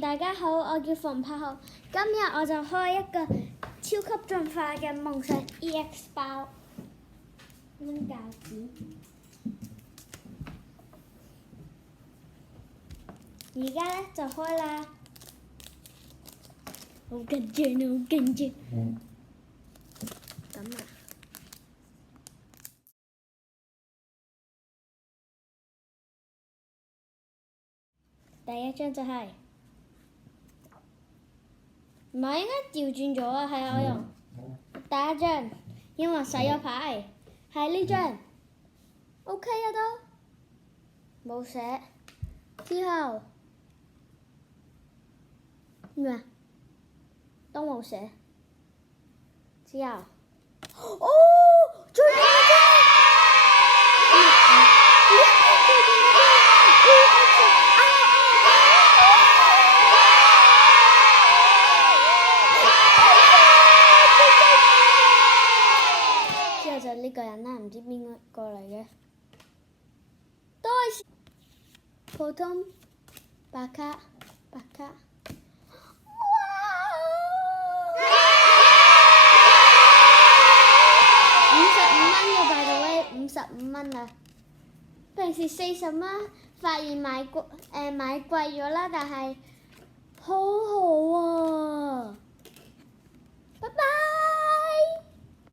迎大家好，我叫馮柏豪，今日我就開一個超級進化嘅夢想 EX 包蚊膠紙。而家咧就開啦，好緊張啊！好緊張。咁啊，第一張就係、唔係應該調轉咗啊？係我用第一張，因為洗咗牌，係呢張 OK 啊都冇寫，之後咩啊都冇寫，之後哦最後一張。之後就呢個人啦，唔知邊個嚟嘅，都係普通白卡，55蚊嘅by the way，55蚊啊！平時40蚊，發現買貴咗啦，但係好好啊！拜拜。